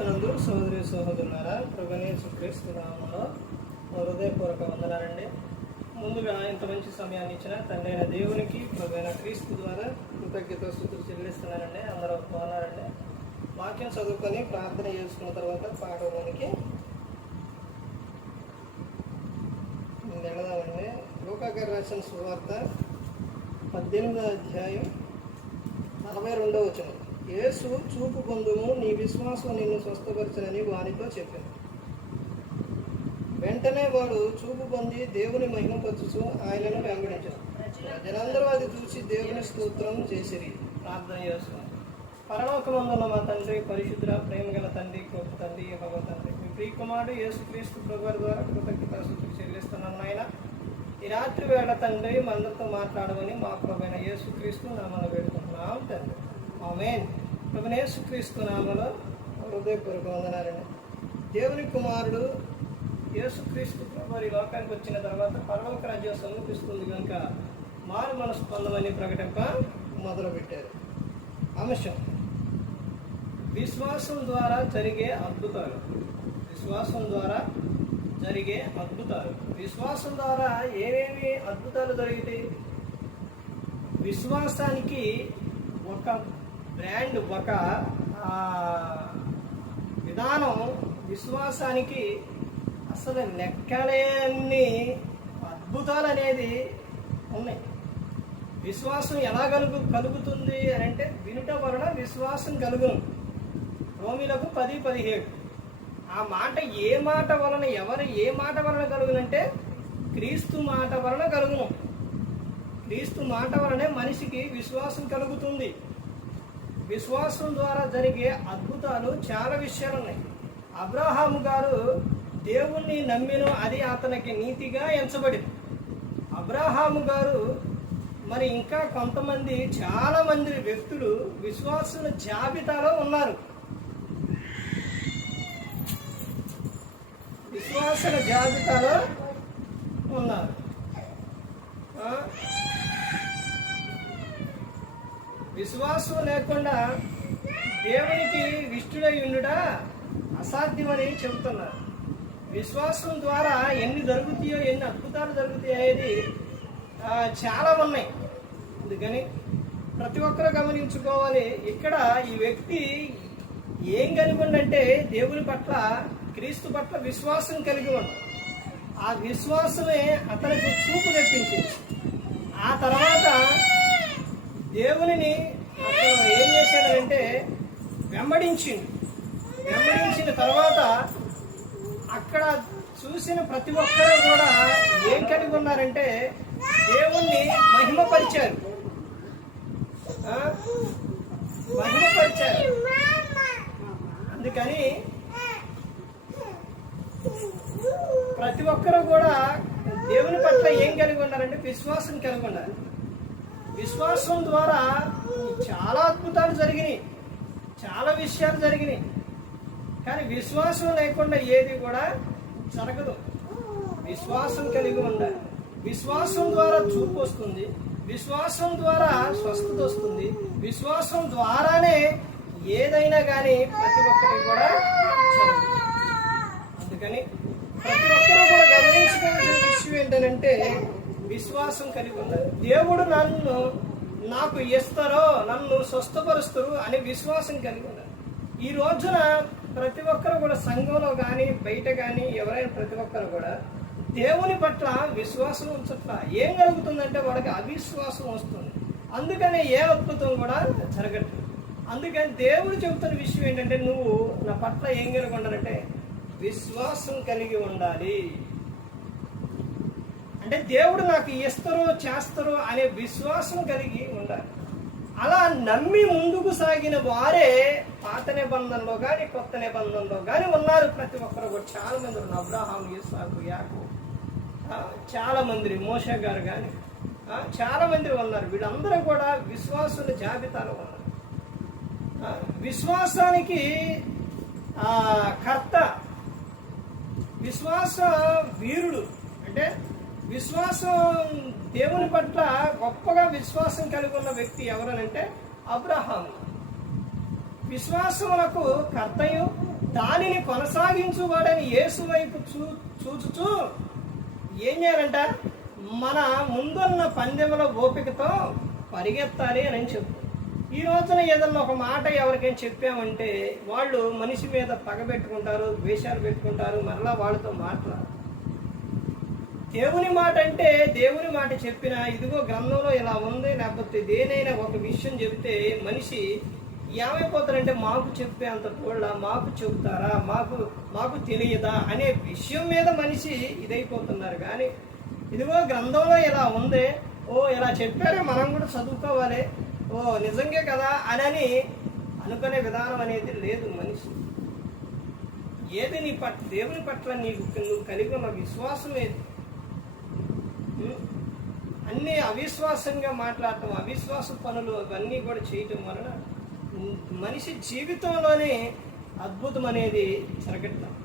క్రీస్తునందు సోదరి సోదరులారా ప్రభుని క్రీస్తు నామంలో హృదయపూర్వక వందనాలండి. ముందుగా ఇంత మంచి సమయాన్ని ఇచ్చిన తండ్రైన దేవునికి ప్రభుత్వ క్రీస్తు ద్వారా కృతజ్ఞత స్థుతులు చెల్లిస్తున్నానండి. అందరూ బాగున్నారండి. వాక్యం చదువుకొని ప్రార్థన చేసుకున్న తర్వాత పాడడానికి వెళదామండి లోకాగారు రాసిన సువార్త పద్దెనిమిదో అధ్యాయం నలభై రెండో వచనం. యేసు చూపు పొందుము నీ విశ్వాసం నిన్ను స్వస్థపరచనని వారితో చెప్పాను. వెంటనే వాడు చూపు పొంది దేవుని మహిమపరచుచు ఆయనను వెంబడించారు ప్రజలందరూ అది చూసి దేవుని స్తోత్రం చేసిరి. ప్రార్థన చేస్తున్నాం. పరలోకమందున్న మా తండ్రి పరిశుద్ర ప్రేమ గల తండ్రి గొప్ప తండ్రి భగవ తండ్రి. మీ ప్రియ కుమారుడు యేసు క్రీస్తు ప్రభువారి ద్వారా కృతజ్ఞత స్థుతులు చెల్లిస్తున్నాను నాయన. ఈ రాత్రి వేళ తండ్రి మందరితో మాట్లాడమని మా ప్రభైన యేసు క్రీస్తు నామను వేడుకుంటున్నాం తండ్రి. ఆమెన్. ప్రభుని యేసు నామలో హృదయపూర్వక వందనాలండి దేవుని కుమారుడు యేసుక్రీస్తు ప్రభు ఈ లోకానికి వచ్చిన తర్వాత పరలోక రాజ్యం సమీపిస్తుంది కనుక మారు మనసు పొందమని ప్రకటింప మొదలుపెట్టారు. అంశం విశ్వాసం ద్వారా జరిగే అద్భుతాలు. విశ్వాసం ద్వారా జరిగే అద్భుతాలు. విశ్వాసం ద్వారా ఏమేమి అద్భుతాలు జరిగితే విశ్వాసానికి ఒక బ్రాండ్ ఒక విధానం విశ్వాసానికి అసలు లెక్కలేని అద్భుతాలు అనేది ఉన్నాయి. విశ్వాసం ఎలా కలుగు కలుగుతుంది అని అంటే వినుట వలన విశ్వాసం కలుగును. రోమిలకు పది పదిహేడు. ఆ మాట ఏ మాట వలన ఎవరు ఏ మాట వలన కలుగునంటే క్రీస్తు మాట వలన కలుగును. క్రీస్తు మాట వలనే మనిషికి విశ్వాసం కలుగుతుంది. విశ్వాసం ద్వారా జరిగే అద్భుతాలు చాలా విషయాలు ఉన్నాయి అబ్రహాము గారు దేవుణ్ణి నమ్మిన అది అతనికి నీతిగా ఎంచబడింది. అబ్రహాము గారు మరి ఇంకా కొంతమంది చాలా మంది వ్యక్తులు విశ్వాసుల జాబితాలో ఉన్నారు. విశ్వాసుల జాబితాలో ఉన్నారు ఆ? విశ్వాసం లేకుండా దేవునికి విష్ణుడై ఉండుట అసాధ్యమని చెబుతున్నారు. విశ్వాసం ద్వారా ఎన్ని జరుగుతాయో ఎన్ని అద్భుతాలు జరుగుతాయో అనేది చాలా ఉన్నాయి. అందుకని ప్రతి ఒక్కరు గమనించుకోవాలి. ఇక్కడ ఈ వ్యక్తి ఏం కలిగి ఉండంటే దేవుని పట్ల క్రీస్తు పట్ల విశ్వాసం కలిగి ఉండు ఆ విశ్వాసమే అతనికి చూపు తెప్పించింది. ఆ తర్వాత దేవునిని ఏం చేశాడంటే వెంబడించింది వెంబడించిన తర్వాత అక్కడ చూసిన ప్రతి ఒక్కరూ కూడా ఏం కలిగి ఉన్నారంటే దేవుణ్ణి మహిమపరిచారు. మహిమపరిచారు. అందుకని ప్రతి ఒక్కరూ కూడా దేవుని పట్ల ఏం కలిగి ఉన్నారంటే విశ్వాసం కలిగి ఉన్నారు. విశ్వాసం ద్వారా చాలా అద్భుతాలు జరిగినాయి. చాలా విషయాలు జరిగినాయి. కానీ విశ్వాసం లేకుండా ఏది కూడా జరగదు. విశ్వాసం కలిగి ఉండాలి. విశ్వాసం ద్వారా చూపు వస్తుంది. విశ్వాసం ద్వారా స్వస్థత వస్తుంది. విశ్వాసం ద్వారానే ఏదైనా కానీ ప్రతి ఒక్కరికి కూడా అందుకని ప్రతి ఒక్కరూ కూడా గమనించుకోవాల్సిన విషయం ఏంటంటే విశ్వాసం కలిగి ఉండాలి దేవుడు నన్ను నాకు ఇస్తారో నన్ను స్వస్థపరుస్తారు అనే విశ్వాసం కలిగి ఉండాలి ఈ రోజున ప్రతి ఒక్కరు కూడా సంఘంలో కానీ బయట కానీ ఎవరైనా ప్రతి ఒక్కరు కూడా దేవుని పట్ల విశ్వాసం ఉంచట్ల. ఏం కలుగుతుందంటే వాడికి అవిశ్వాసం వస్తుంది. అందుకనే ఏ అద్భుతం కూడా జరగట్లేదు. అందుకని దేవుడు చెబుతున్న విషయం ఏంటంటే నువ్వు నా పట్ల ఏం కలిగి ఉండాలంటే విశ్వాసం కలిగి ఉండాలి. అంటే దేవుడు నాకు ఇస్తారు చేస్తారు అనే విశ్వాసం కలిగి ఉండాలి. అలా నమ్మి ముందుకు సాగిన వారే పాత నిబంధనలో కానీ కొత్త నిబంధనలో కానీ ఉన్నారు ప్రతి ఒక్కరు కూడా. చాలా మంది ఉన్నారు అబ్రహాం యాకు చాలా మంది మోష గారు కానీ చాలా మంది ఉన్నారు. వీళ్ళందరూ కూడా విశ్వాసుల జాబితాలో ఉన్నారు. విశ్వాసానికి ఆ, కర్త విశ్వాస వీరుడు అంటే విశ్వాసం దేవుని పట్ల గొప్పగా విశ్వాసం కలిగి ఉన్న వ్యక్తి ఎవరనంటే అబ్రహాం విశ్వాసములకు కర్తయు దానిని కొనసాగించువాడని యేసు వైపు చూ చూచుచూ ఏం చేయాలంట? మన ముందున్న పందెముల ఓపికతో పరిగెత్తాలి అని చెప్పు. ఈ రోజున ఏదన్నా ఒక మాట ఎవరికైనా చెప్పామంటే వాళ్ళు మనిషి మీద పగ పెట్టుకుంటారు ద్వేషాలు పెట్టుకుంటారు మరలా వాళ్ళతో మాట్లాడు దేవుని మాట అంటే దేవుని మాట చెప్పిన ఇదిగో గ్రంథంలో ఇలా ఉంది లేకపోతే దేనైనా ఒక విషయం చెబితే మనిషి ఏమైపోతారంటే మాకు చెప్పే అంత తోళ్ళ మాకు చెబుతారా మాకు మాకు తెలియదా అనే విషయం మీద మనిషి ఇదైపోతున్నారు. కానీ ఇదిగో గ్రంథంలో ఇలా ఉంది ఓ ఇలా చెప్పారే మనం కూడా చదువుకోవాలి ఓ నిజంగే కదా అని అనుకునే విధానం అనేది లేదు మనిషి. ఏది నీ పట్ల దేవుని పట్ల నీకు నువ్వు కలిగి విశ్వాసం ఏది అన్ని అవిశ్వాసంగా మాట్లాడటం అవిశ్వాస పనులు అవన్నీ కూడా చేయటం వలన మనిషి జీవితంలోనే అద్భుతం అనేది జరగట్లేదు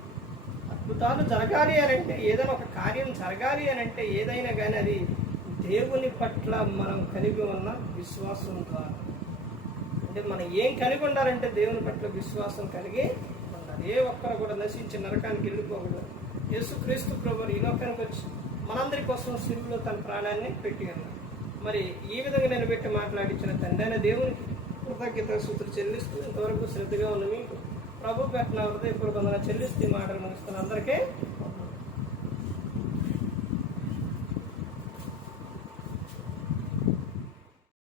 అద్భుతాలు జరగాలి అని అంటే ఏదైనా ఒక కార్యం జరగాలి అని అంటే ఏదైనా కానీ అది దేవుని పట్ల మనం కలిగి ఉన్న విశ్వాసం ద్వారా అంటే మనం ఏం కలిగి ఉండాలంటే దేవుని పట్ల విశ్వాసం కలిగి ఉండాలి. ఏ ఒక్కరు కూడా నశించి నరకానికి వెళ్ళిపోకూడదు. యేసుక్రీస్తు ప్రభు ఈ లోకానికి వచ్చి మనందరి కోసం సిలువలో తన ప్రాణాన్ని పెట్టి మరి ఈ విధంగా నేను పెట్టి మాట్లాడించిన తండ్రి అయిన దేవునికి కృతజ్ఞత సూత్రులు చెల్లిస్తూ ఇంతవరకు శ్రద్ధగా ఉన్న మీకు ప్రభు పెట్టిన హృదయపూర్వకంగా చెల్లిస్తూ మాటలు ముగిస్తున్న అందరికీ